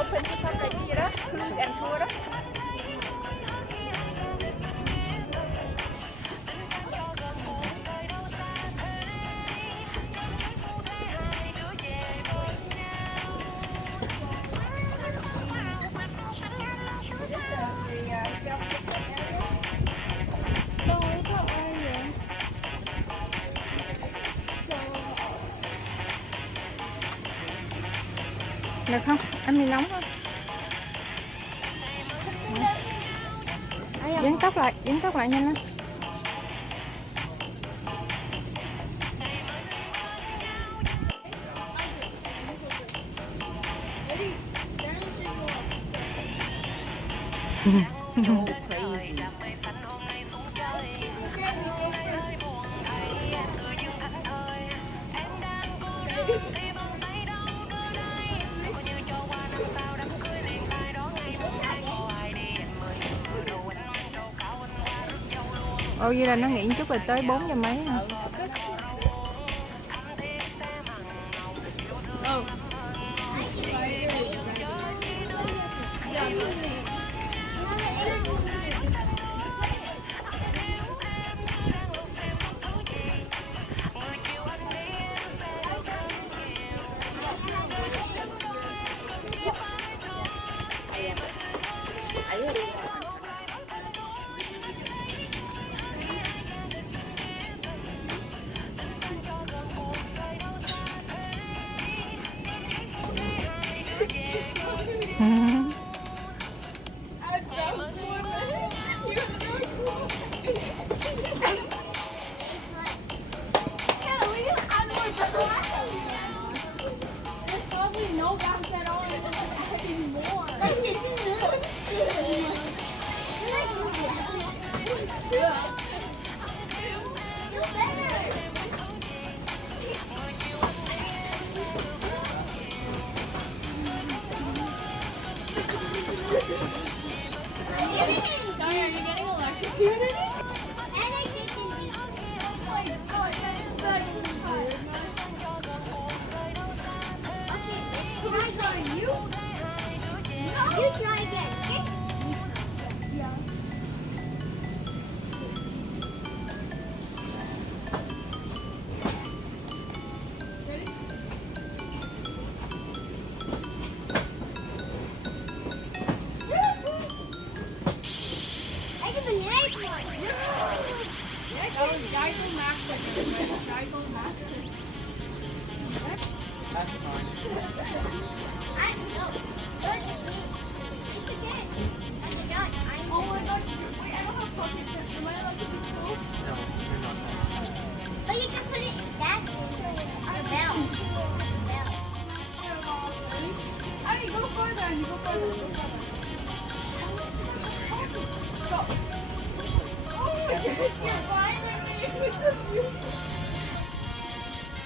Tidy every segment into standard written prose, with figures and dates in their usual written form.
Open to something gì đó, cruise and tour đó. Được không? Anh bị nóng không? Dán tóc lại nhanh lên. Ồ, vậy là nó nghỉ chút rồi tới 4 giờ mấy nè.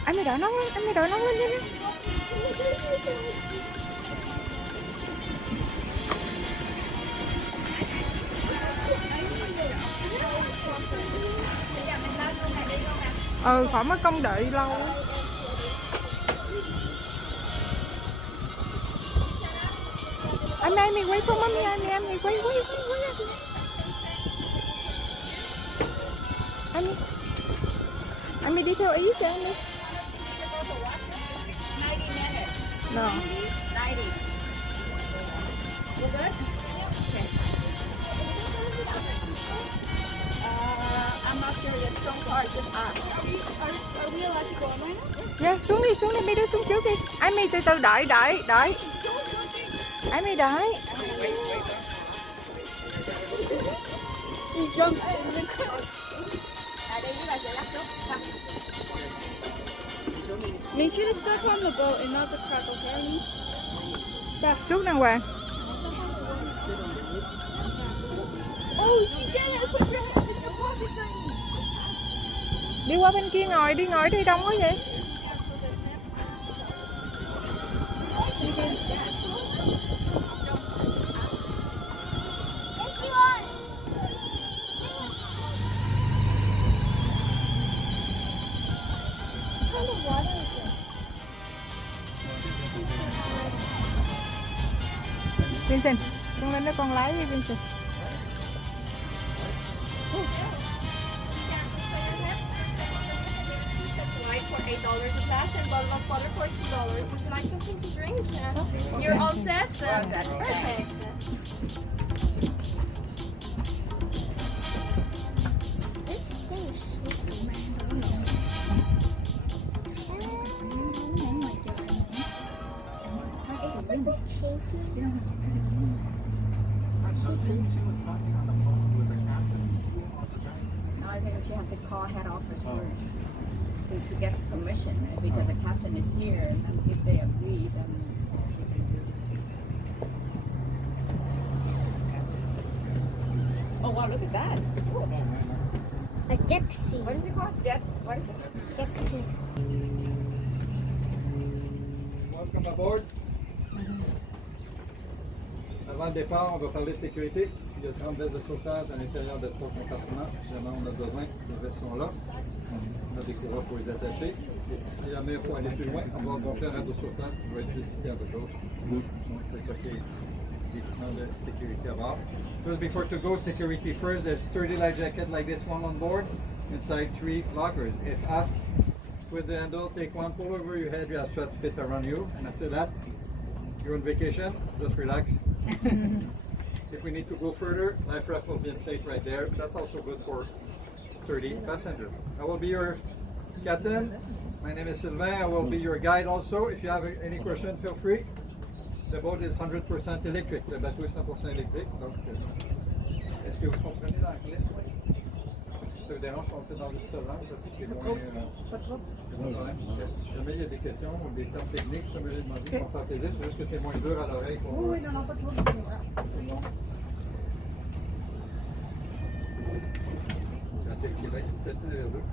Anh mày đợi nóng lên, nhanh. Khỏi mất công đợi lâu. Anh mày quay không mami, anh quay. Anh mày đi theo ý cho anh đi. No. 90. You good? Okay. I'm not sure yet. So far, just us. Are we allowed to go on right now? Yeah, xuống đi, mày đưa xuống trước đi. Anh mày từ từ đợi. Anh mày đợi. jump in the crowd. Đây là sẽ lắc rút. Make sure to step on the boat and not the crack, okay? Xuống đàng hoàng. Oh, she did it! Put your hand in your pocket, Tiny. Đi qua bên kia ngồi đi đông quá vậy. Vincent, con lên đó con lái đi Vincent. For $8 a glass and bottle of water for $2. Would you like something to drink? You're all set? Perfect. I think she has to call head office first to get permission, because the captain is here, and if they agree, then she can do it. Oh wow, look at that! It's cool. A gypsy. What is it called? What is it? Gypsy. Welcome aboard. Avant le départ, on va parler de sécurité. Il y a 30 vestes de sauvetage à l'intérieur de trois compartiments. Si jamais on a besoin, les vestes sont là. On a des courroies pour les attacher. Et si jamais il faut aller plus loin, on va gonfler un radeau de sauvetage qui va être juste ici à votre gauche. Donc c'est ça qui est l'équipement de sécurité à bord. Just before to go, security first. There's 30 life jackets like this one on board. Inside 3 lockers. If asked, with the handle, take one, pull over your head, you have sweat fit around you. And after that, you're on vacation, just relax. If we need to go further, life raft will be in place right there. That's also good for 30 passengers. I will be your captain. My name is Sylvain. I will be your guide also. If you have any question, feel free. The boat is 100% electric. Le bateau est 100% électrique. Donc, est-ce que vous comprenez l'anglais? Est-ce que ça vous dérange qu'on fait dans une seule langue? Parce que c'est moins... Pas trop. Si jamais il y a des questions ou des termes techniques, comme j'ai demandé, on peut appeler. C'est juste que c'est moins dur à l'oreille. Oui, non, pas trop. C'est le Québec, c'est petit vers deux.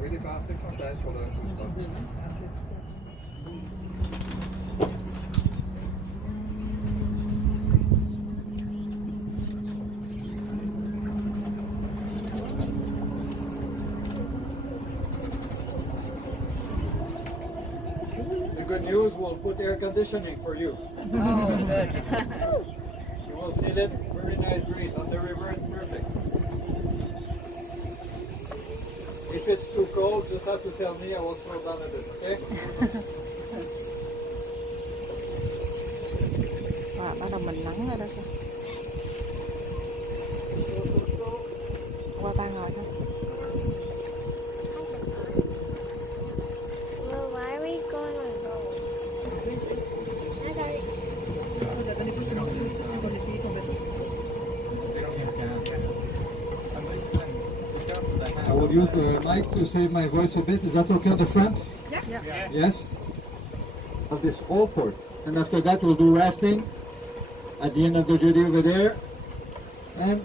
Oui, les pensées françaises sur le... The good news, we'll put air conditioning for you. Oh, good. You will feel it, very nice breeze. On the river, it's perfect. If it's too cold, just have to tell me, I will slow down a bit, okay? Bắt đầu mình nắng rồi đó kìa. Qua ba ngồi thôi. Well, why are we going on a boat? I will use the mic to save my voice a bit. Is that okay on the front? Yeah. Yes? Of this whole port. And after that we'll do rafting at the end of the jetty over there. And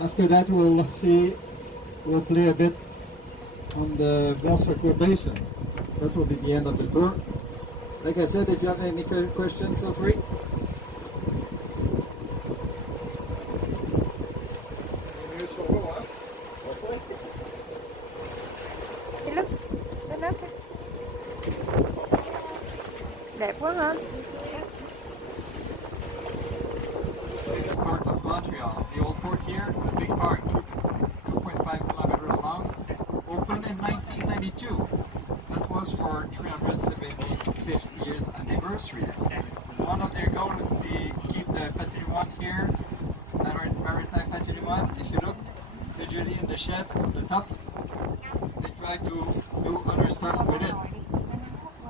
after that we'll play a bit on the Bon Secours Basin. That will be the end of the tour. Like I said, if you have any questions, feel free. Đẹp quá hả? Port of Montreal, the old port here, a big part, 2.5 kilometers long, opened in 1992. That was for 375th years anniversary. One of their goals is to keep the patrimoine here, maritime patrimoine. If you look, the jetty in the shed on the top, they try to do other stuff with it.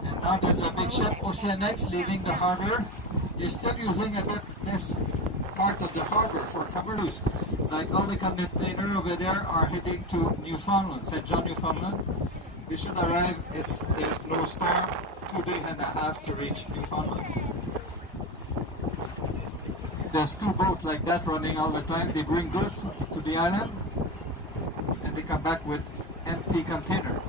And now there's a big ship, Oceanex, leaving the harbor. They're still using a bit this part of the harbor for commerce. Like all the containers over there are heading to Newfoundland, St. John, Newfoundland. They should arrive, there's no storm, 2 days and a half to reach Newfoundland. There's 2 boats like that running all the time. They bring goods to the island and they come back with empty container.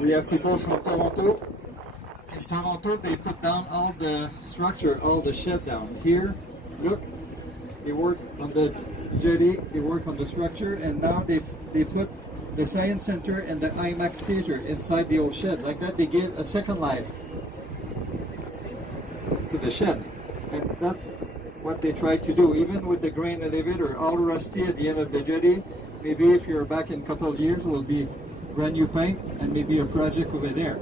We have people from Toronto. In Toronto, they put down all the structure, all the shed down. Here, look, they work on the jetty, they work on the structure, and now they put the Science Center and the IMAX Theater inside the old shed. Like that, they give a second life to the shed. And that's what they try to do. Even with the grain elevator, all rusty at the end of the jetty, maybe if you're back in a couple of years, will be brand new paint and maybe a project over there.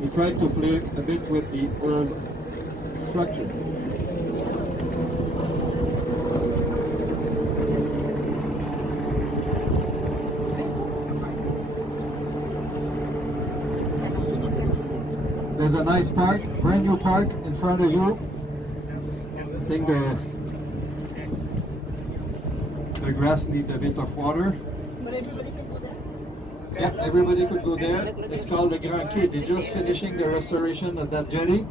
We tried to play a bit with the old structure. There's a nice park, brand new park in front of you. I think the grass needs a bit of water. Yeah, everybody could go there. It's called the Grand Quai. They're just finishing the restoration of that jetty.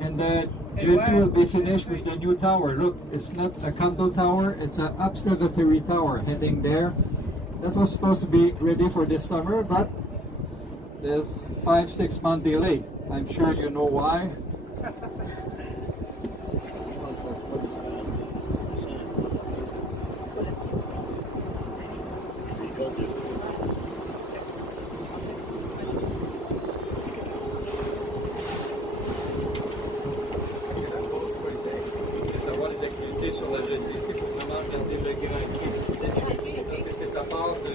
And the jetty will be finished with the new tower. Look, it's not a condo tower, it's an observatory tower heading there. That was supposed to be ready for this summer, but there's 5-6 month delay. I'm sure you know why. Sur la jetée, il faut vraiment regarder le Grand Quai, parce que c'est à part de...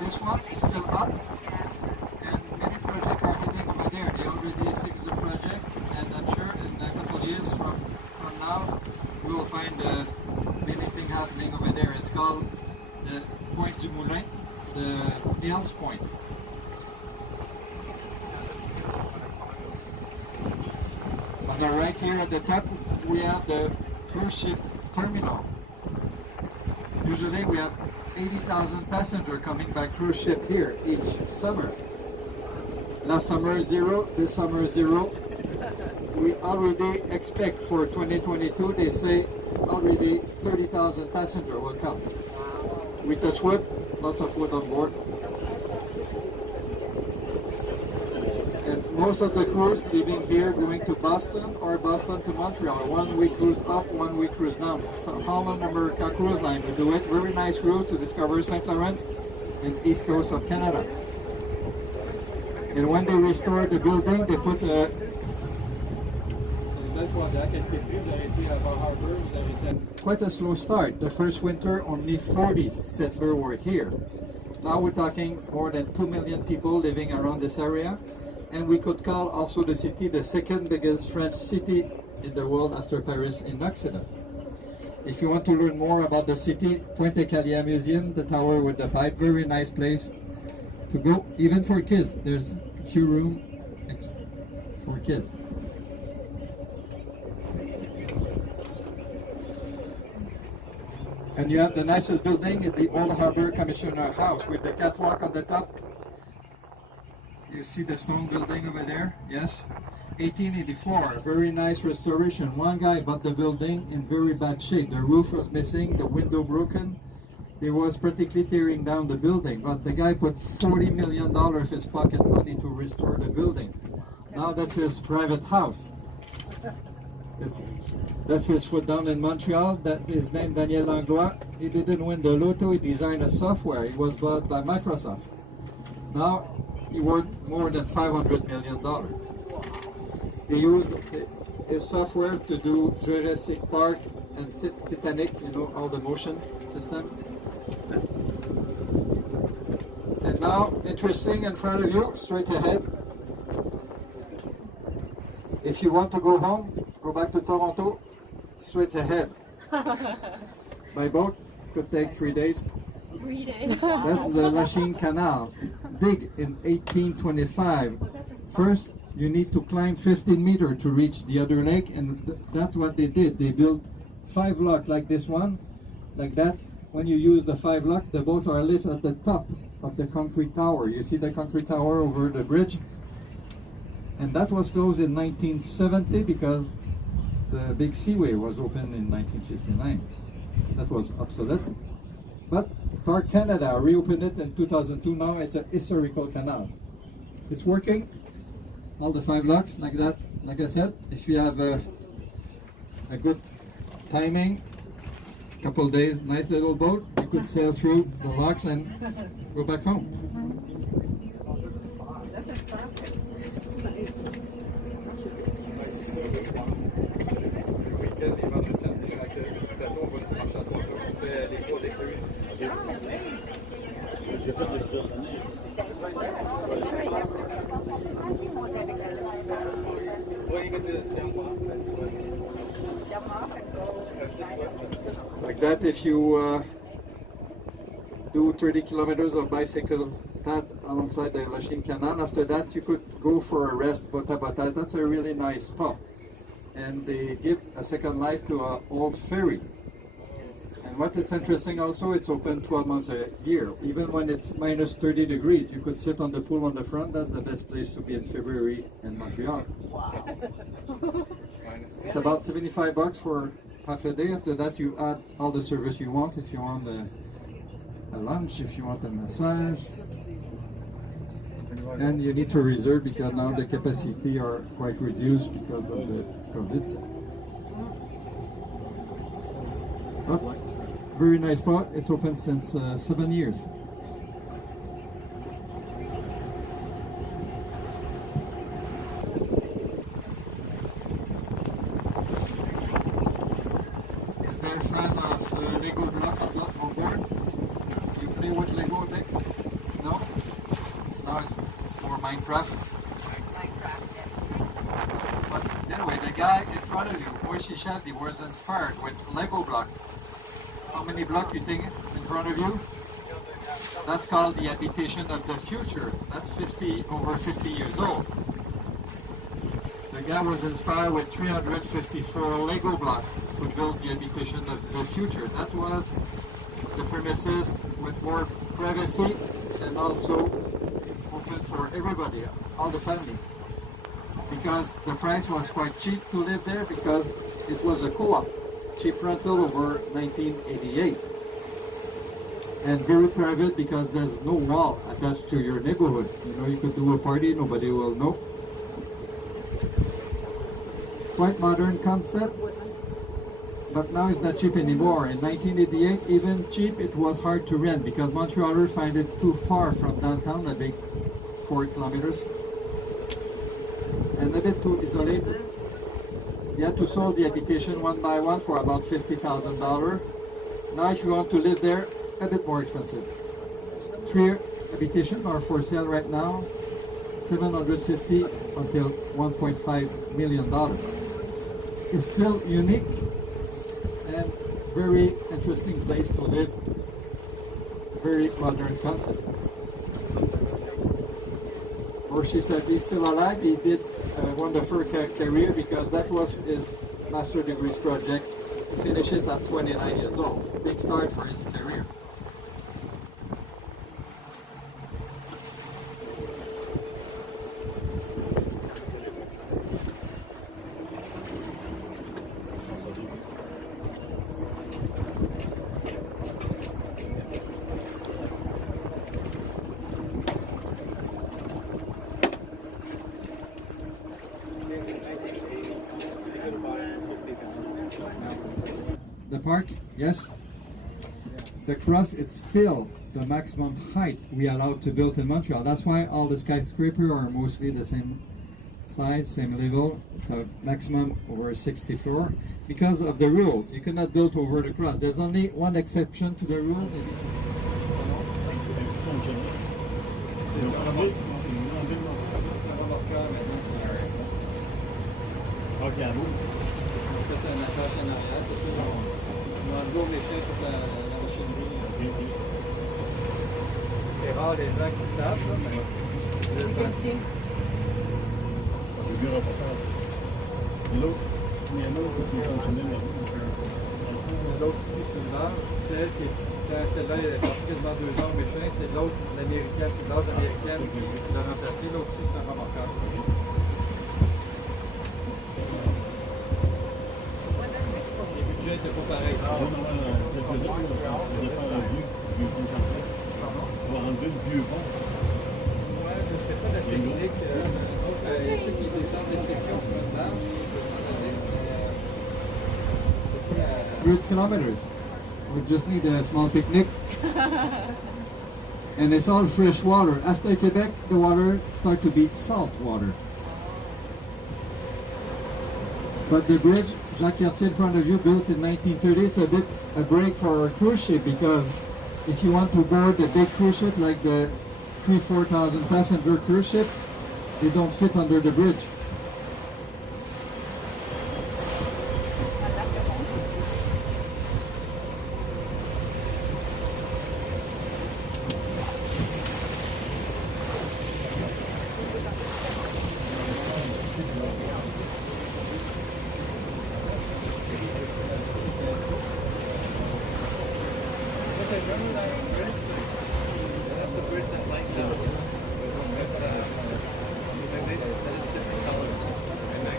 This one is still up. We will find many things happening over there. It's called the Point du Moulin, the Hills Point. On the right here at the top, we have the cruise ship terminal. Usually we have 80,000 passengers coming by cruise ship here each summer. Last summer 0, this summer 0. We already expect for 2022, they say already 30,000 passengers will come. We touch wood, lots of wood on board. And most of the crews leaving here going to Boston or Boston to Montreal. 1 week cruise up, 1 week cruise down. So Holland America Cruise Line will do it. Very nice cruise to discover St. Lawrence and east coast of Canada. And when they restore the building, they put a quite a slow start. The first winter, only 40 settlers were here. Now we're talking more than 2 million people living around this area. And we could call also the city the second biggest French city in the world after Paris in Occident. If you want to learn more about the city, Pointe-Calia Museum, the tower with the pipe, very nice place to go, even for kids. There's a few rooms for kids. And you have the nicest building at the Old Harbor Commissioner House with the catwalk on the top. You see the stone building over there? Yes. 1884, very nice restoration. One guy bought the building in very bad shape. The roof was missing, the window broken. He was practically tearing down the building, but the guy put $40 million of his pocket money to restore the building. Now that's his private house. That's his foot down in Montreal. That's his name, Daniel Langlois. He didn't win the lotto. He designed a software. He was bought by Microsoft. Now he worth more than $500 million. He used his software to do Jurassic Park and Titanic, you know, all the motion system. And now, interesting in front of you, straight ahead. If you want to go home, go back to Toronto, straight ahead. By boat, could take 3 days. 3 days. That's the Lachine Canal, dig in 1825. First, you need to climb 15 meters to reach the other lake, and that's what they did. They built 5 locks like this one, like that. When you use the 5 lock, the boat are lifted at the top of the concrete tower. You see the concrete tower over the bridge? And that was closed in 1970 because the big seaway was opened in 1959. That was obsolete. But Park Canada reopened it in 2002. Now it's a historical canal. It's working. All the 5 locks like that. Like I said, if you have a good timing, couple days, nice little boat, you could sail through the locks and go back home. That's a perfect. Like that, if you do 30 kilometers of bicycle path alongside the Lachine Canal, after that you could go for a rest, Bota Bota. That's a really nice spot. And they give a second life to an old ferry. And what is interesting also, it's open 12 months a year. Even when it's minus 30 degrees, you could sit on the pool on the front. That's the best place to be in February in Montreal. It's about $75 for half a day. After that, you add all the service you want. If you want a lunch, if you want a massage. And you need to reserve because now the capacity are quite reduced because of the COVID. But very nice spot. It's open since 7 years. Is there a fan of Lego block on board? You play with Lego, Nick? No? No, it's more Minecraft. But anyway, the guy in front of you, Moishi Shanti, was inspired with Lego block. How many blocks you think in front of you? That's called the habitation of the future. That's over 50 years old. The guy was inspired with 354 Lego blocks to build the habitation of the future. That was the premises with more privacy and also open for everybody, all the family. Because the price was quite cheap to live there because it was a co-op. Cheap rental over 1988. And very private because there's no wall attached to your neighborhood. You know, you could do a party, nobody will know. Quite modern concept, but now it's not cheap anymore. In 1988, even cheap, it was hard to rent because Montrealers find it too far from downtown, a big 4 kilometers, and a bit too isolated. You had to sell the habitation one by one for about $50,000. Now if you want to live there, a bit more expensive. 3 habitations are for sale right now, $750 until $1.5 million. It's still unique and very interesting place to live. Very modern concept. Or she said he's still alive. He did a wonderful career because that was his master degrees project. He finished it at 29 years old. Big start for his career. park, yes, the cross, it's still the maximum height we are allowed to build in Montreal. That's why all the skyscrapers are mostly the same size, same level, the maximum over 60 floor. Because of the rule, you cannot build over the cross. There's only one exception to the rule. Ok, à vous. Peut-être un attache en arrière, c'est sûr. On va enlever les chiens toute la machinerie. C'est rare les gens qui savent, là, mais... You can see. Le bureau reportage. L'autre, il y en a un qui fonctionnait maintenant. L'autre aussi, c'est une barre. Celle qui est... Quand celle-là est partie quasiment 2 ans au Michelin, c'est l'autre, l'américaine, c'est l'autre américaine qui l'a remplacé. L'autre aussi, c'est un remorqueur. Les budgets étaient pas pareils. Quelques-uns, on va faire un vieux pont chantier. On va enlever le vieux pont. Ouais, je sais pas la technique. Je sais qu'ils descendent des sections sur une large, ils descendent avec. C'était 8 kilometers. We just need a small picnic. And it's all fresh water. After Quebec, the water starts to be salt water. But the bridge, Jacques Cartier in front of you, built in 1930, it's a bit a break for a cruise ship because if you want to board the big cruise ship like the 3,000-4,000 passenger cruise ship, they don't fit under the bridge. That's the bridge that lights up. It's different colors. And that,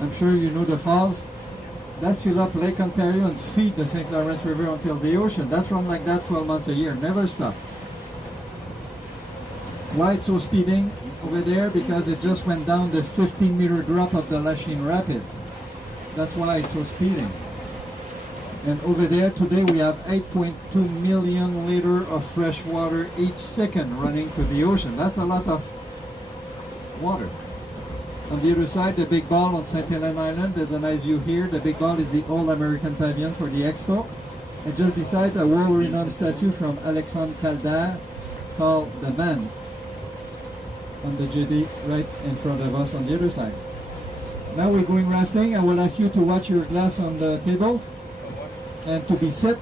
I'm sure you know the falls. That's fill up Lake Ontario and feed the St. Lawrence River until the ocean. That's run like that 12 months a year, never stop. Why it's so speeding over there? Because it just went down the 15-meter drop of the Lachine Rapids. That's why it's so speeding. And over there today we have 8.2 million liters of fresh water each second running to the ocean. That's a lot of water. On the other side, the big ball on St. Helens Island, there's a nice view here. The big ball is the old American pavilion for the expo. And just beside, a world-renowned statue from Alexandre Calder called the Man on the jetty right in front of us on the other side. Now we're going rafting. I will ask you to watch your glass on the table and to be set.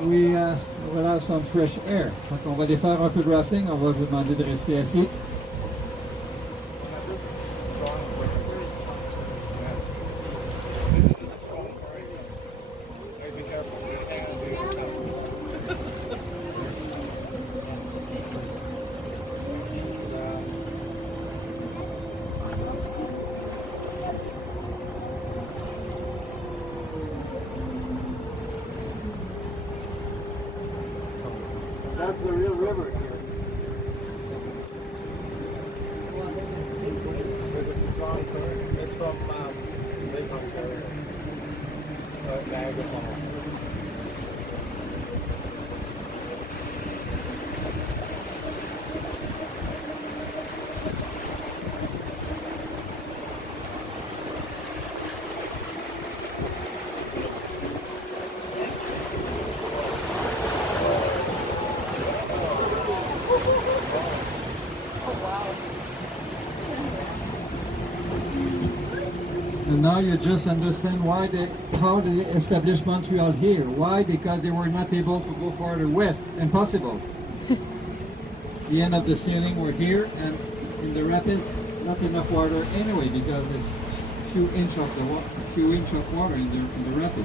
We will have some fresh air. Donc on va aller faire un peu de rafting. On va vous demander de rester assis. That's the real river here. it's from Lake Ontario. Niagara Falls. And now you just understand why how they established Montreal here. Why? Because they were not able to go farther west. Impossible. The end of the ceiling were here, and in the rapids, not enough water anyway because there's a few inches of water in the rapid.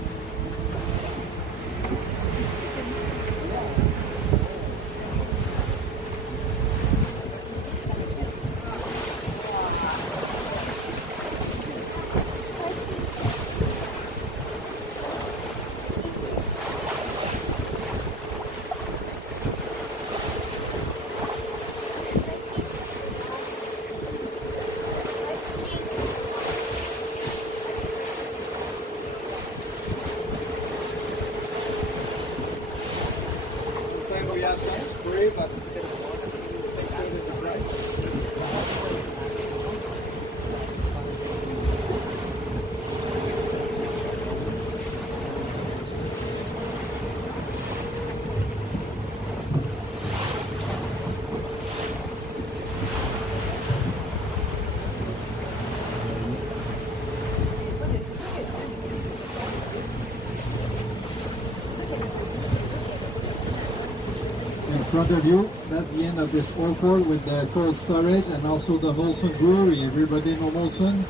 In front of you, that's the end of this forecourt with the cold storage and also the Molson Brewery. Everybody know Molson?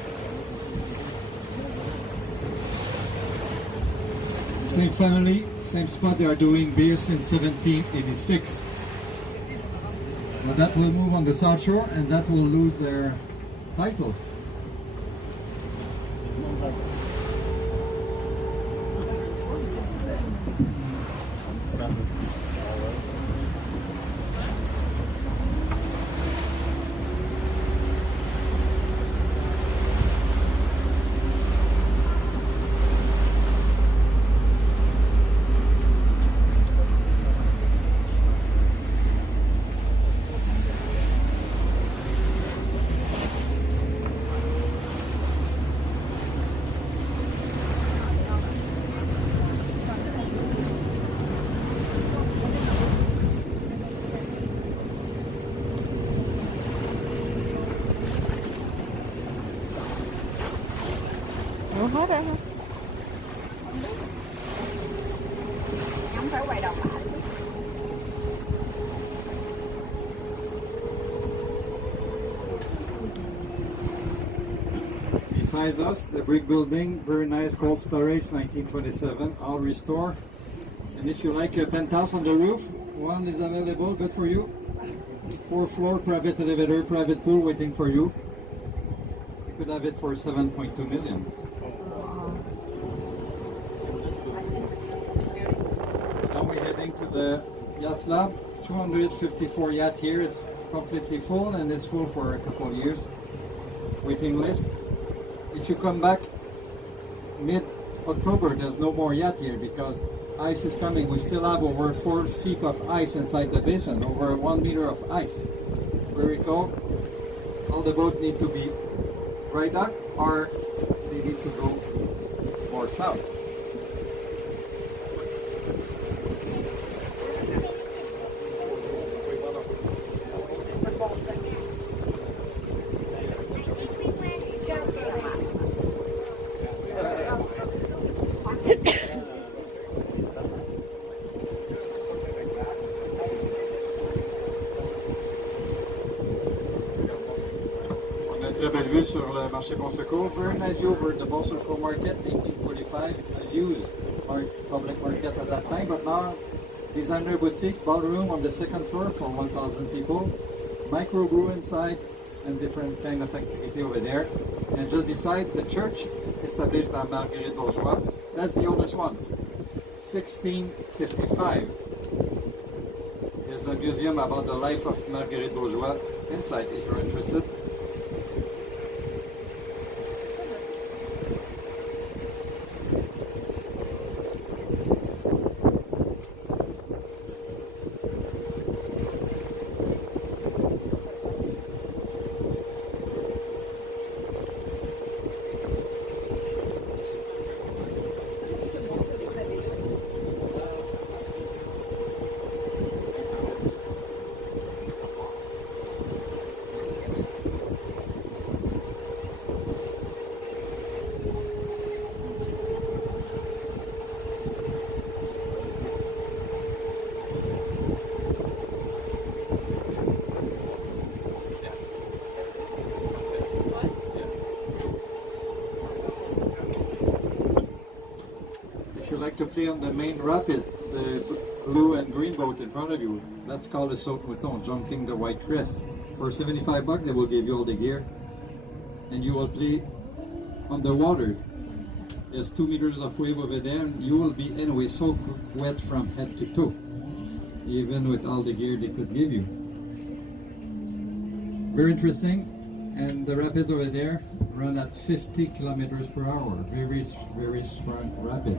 Same family, same spot. They are doing beer since 1786. Now that will move on the South Shore and that will lose their title. Ủa hết rồi hả? Không phải quay đầu lại. Beside us, the brick building, very nice cold storage, 1927, all restored. And if you like a penthouse on the roof, one is available, good for you. 4-floor private elevator, private pool waiting for you. You could have it for 7.2 million. Now we're heading to the yacht club. 254 yacht here. It's completely full and it's full for a couple of years. Waiting list. If you come back mid-October, there's no more yacht here because ice is coming. We still have over 4 feet of ice inside the basin, over 1 meter of ice. Very cold. All the boats need to be right up or they need to go more south. Très belle vue sur le marché Bon-Secours. Very nice view over the Bon-Secours market, 1845. A used public market at that time, but now designer boutique, ballroom on the second floor for 1,000 people. Microbrew inside and different kind of activity over there. And just beside the church established by Marguerite Bourgeois. That's the oldest one, 1655. There's a museum about the life of Marguerite Bourgeois inside if you're interested. If you like to play on the main rapid, the blue and green boat in front of you, that's called a saut mouton, jumping the white crest. For 75 bucks, they will give you all the gear, and you will play on the water. There's 2 meters of wave over there, and you will be anyway so wet from head to toe, even with all the gear they could give you. Very interesting, and the rapids over there run at 50 kilometers per hour. Very, very strong rapid.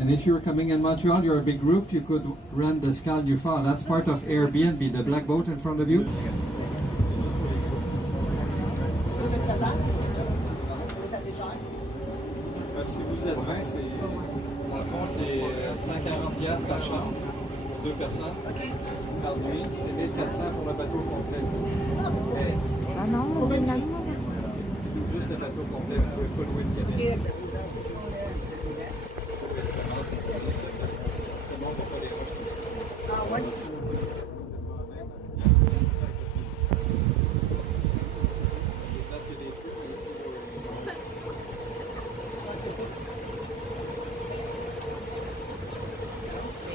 And if you're coming in Montreal, you're a big group, you could rent the Scal New Fall. That's part of Airbnb, the black boat in front of you. Si vous êtes 20, dans le fond, c'est 140$ par chambre, 2 personnes. Par nuit, c'est 1400 pour le bateau complet. Ah non, on est là. Juste le bateau complet, vous ne pouvez pas louer de cabine. C'est bon pour pas les roches. Ah ouais?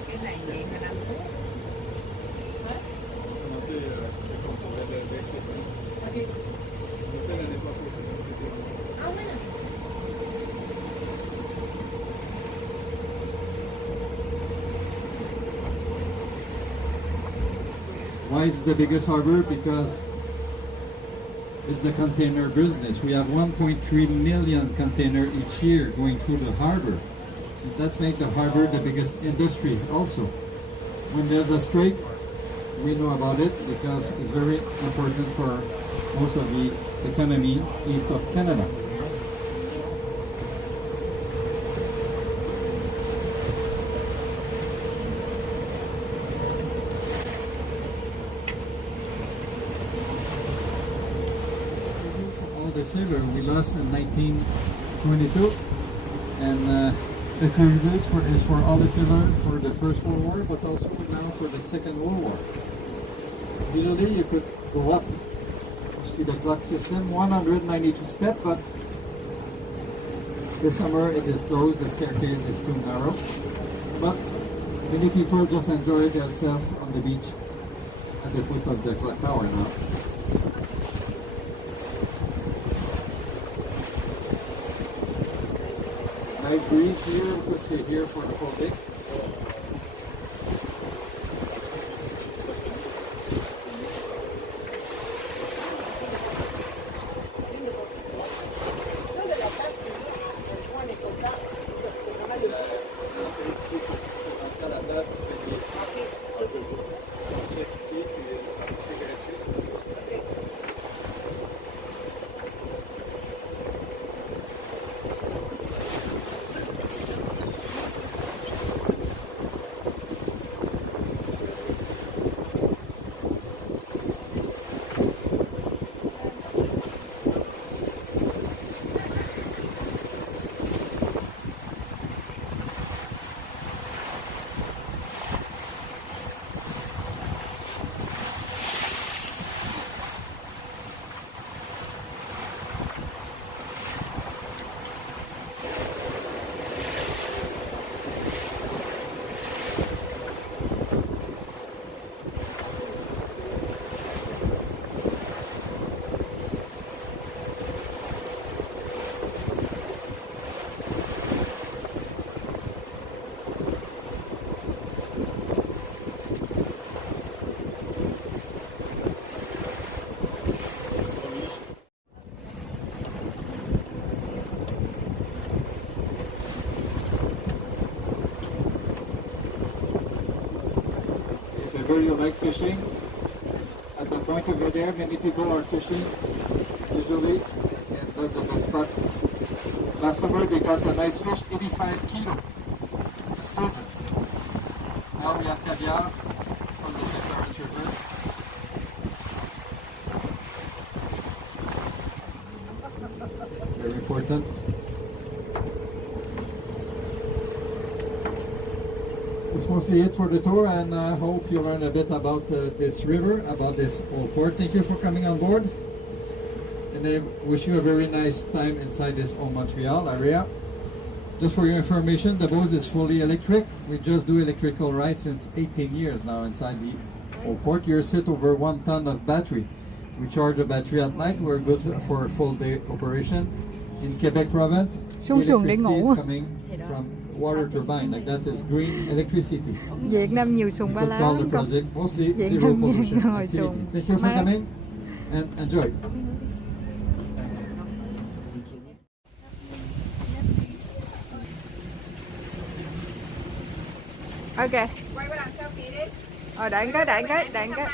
Cái này nhẹ mà năm phút. Why it's the biggest harbor? Because it's the container business. We have 1.3 million containers each year going through the harbor. That's make the harbor the biggest industry also. When there's a strike, we know about it because it's very important for most of the economy east of Canada. All the silver we lost in 1922, and the contribute is for all the silver for the First World War, but also now for the Second World War. Usually you could go up to see the clock system, 192 steps, but this summer it is closed, the staircase is too narrow. But many people just enjoy themselves on the beach at the foot of the clock tower now. Nice breeze here, you could sit here for the whole day. You like fishing, at the point over there many people are fishing usually, and that's the best spot. Last summer they caught a nice fish, 85 kilo, a sturgeon. Now we have caviar from the St. Lawrence River. Very important. It's mostly it for the tour, and I hope you learn a bit about this river, about this old port. Thank you for coming on board, and I wish you a very nice time inside this old Montreal area. Just for your information, the boat is fully electric. We just do electrical rides since 18 years now inside the old port. You sit over 1 ton of battery. We charge the battery at night. We're good for a full day operation. In Quebec province, the electricity is coming from water turbine, like that is green electricity. Việt Nam nhiều sùng ba We lá call the lắm. project mostly Việt zero Nam pollution ngồi activity. xuồng Thank you for mát. coming and enjoy. Ok. Quay qua đằng selfie đi. Đợi cái.